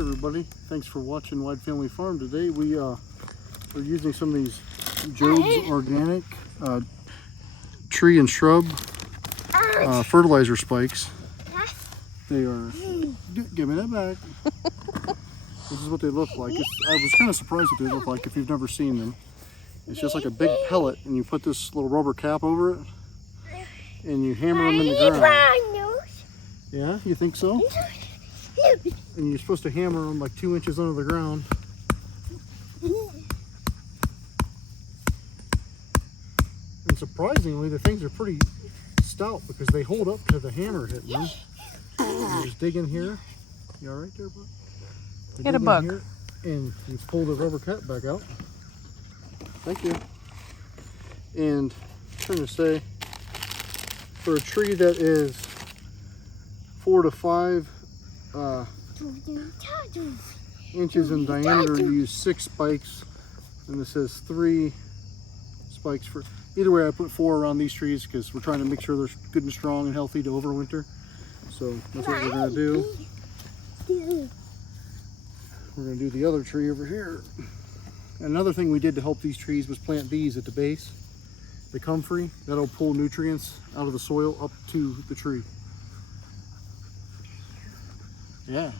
everybody, thanks for watching Wide Family Farm. Today we are using some of these Job's Organic tree and shrub fertilizer spikes. They are, give me that back. This is what they look like. I was kind of surprised what they look like if you've never seen them. It's just like a big pellet, and you put this little rubber cap over it, and you hammer them in the ground. Yeah, you think so? And you're supposed to hammer them like 2 inches under the ground. And surprisingly, the things are pretty stout because they hold up to the hammer hitting them. You just dig in here. You all right there, bud? Hit a bug. Here, and you pull the rubber cap back out. Thank you. And I'm trying to say, for a tree that is 4 to 5 inches in diameter, you use 6 spikes, and this says 3 spikes for either way. I put 4 around these trees because we're trying to make sure they're good and strong and healthy to overwinter. So that's what we're going to do. We're going to do the other tree over here. Another thing we did to help these trees was plant these at the base, the comfrey. That'll pull nutrients out of the soil up to the tree. Yeah.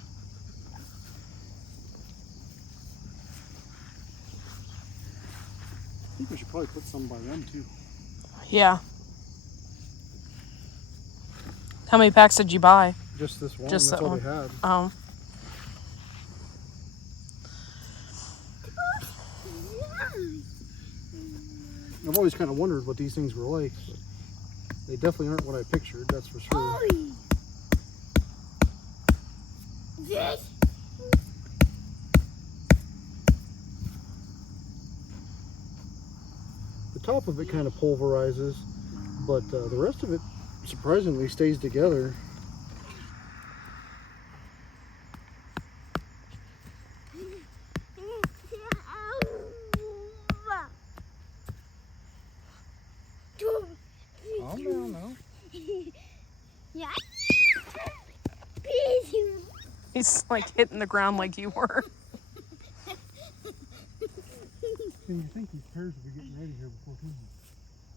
I think we should probably put some by them too. Yeah. How many packs did you buy? Just this one. Just that's that all one. they had. Oh. I've always kind of wondered what these things were like, but they definitely aren't what I pictured, that's for sure. The top of it kind of pulverizes, but the rest of it surprisingly stays together. Calm down now. He's like hitting the ground like you were. Can you think these pears will be getting ready here before too long?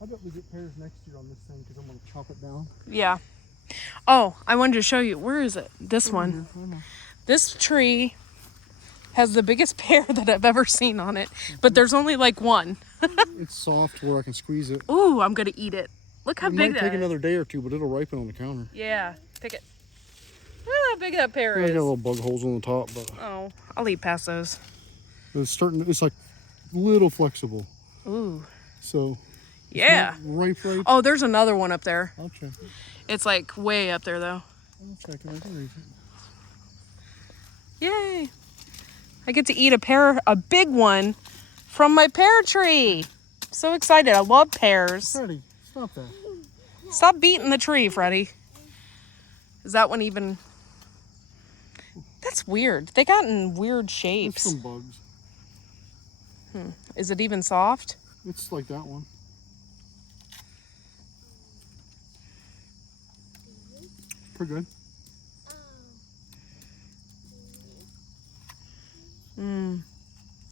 I bet we get pears next year on this thing because I'm going to chop it down. Yeah. Oh, I wanted to show you. Where is it? This one. This tree has the biggest pear that I've ever seen on it, but there's only like one. It's soft where I can squeeze it. Ooh, I'm going to eat it. Look how It big might that take is. another day or two, but it'll ripen on the counter. Yeah, pick it. Look how big that pear I is. got little bug holes on the top, but Oh, I'll eat past those. it's starting. It's like little flexible. Ooh. So Yeah. ripe. Oh, there's another one up there. I'll check it. It's like way up there though. I'll check it. I can reach it. Yay. I get to eat a big one from my pear tree. So excited. I love pears. Freddie, stop that. Stop beating the tree, Freddie. Is that one even... That's weird. They got in weird There's shapes. some bugs. Is it even soft? It's like that one. Pretty good.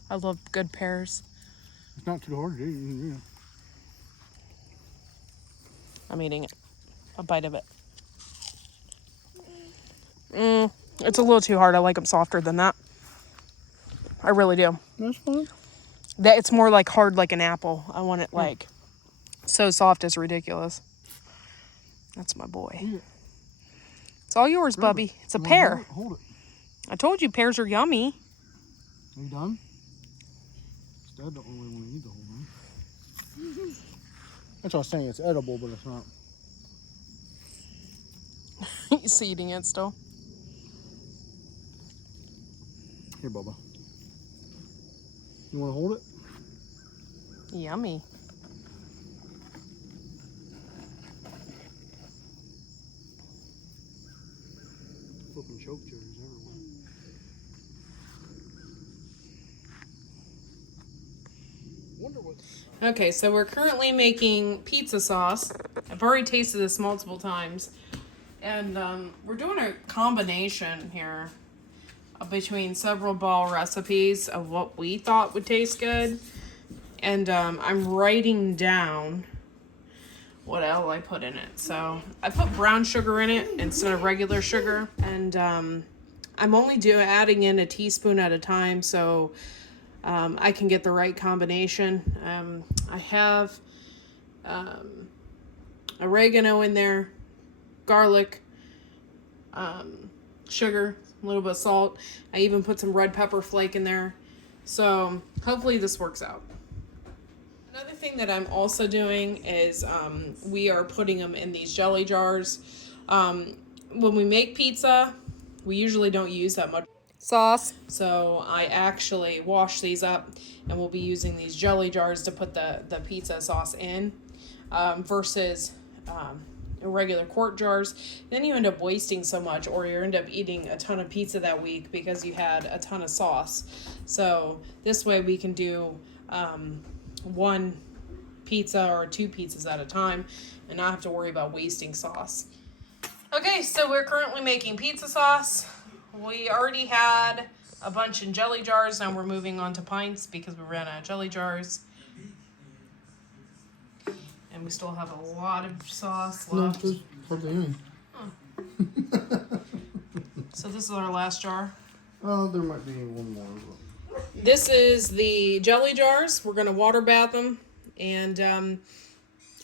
I love good pears. It's not too hard to eat. Yeah. I'm eating it. A bite of it. It's a little too hard. I like them softer than that. I really do. That's fine. It's more like hard like an apple. I want it like so soft it's ridiculous. That's my boy. Yeah. It's all yours, Bubby. It's a You wanna pear. Hold it. I told you pears are yummy. Are you done? Dad don't really want to eat the whole thing. That's what I was saying. It's edible, but it's not. He's eating it still. Here, Bubba. You want to hold it? Yummy. Flipping choke cherries everywhere. Wonder what. Okay, so we're currently making pizza sauce. I've already tasted this multiple times. And we're doing a combination here. between several ball recipes of what we thought would taste good. And I'm writing down what else I put in it. So I put brown sugar in it instead of regular sugar. And I'm only adding in a teaspoon at a time so I can get the right combination. I have oregano in there, garlic, sugar, a little bit of salt. I even put some red pepper flake in there. So hopefully this works out. Another thing that I'm also doing is we are putting them in these jelly jars. When we make pizza, we usually don't use that much sauce. So I actually wash these up and we'll be using these jelly jars to put the pizza sauce in versus regular quart jars. Then you end up wasting so much, or you end up eating a ton of pizza that week because you had a ton of sauce. So this way we can do one pizza or two pizzas at a time and not have to worry about wasting sauce. Okay, so we're currently making pizza sauce. We already had a bunch in jelly jars. Now we're moving on to pints because we ran out of jelly jars. And we still have a lot of sauce left. No, there's hardly any. So this is our last jar. Oh, there might be one more. This is the jelly jars. We're going to water bath them. And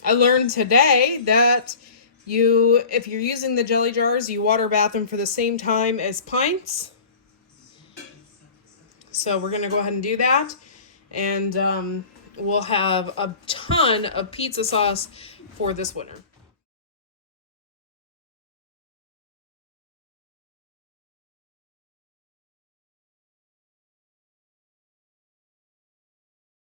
I learned today that if you're using the jelly jars, you water bath them for the same time as pints. So we're going to go ahead and do that. And we'll have a ton of pizza sauce for this winter.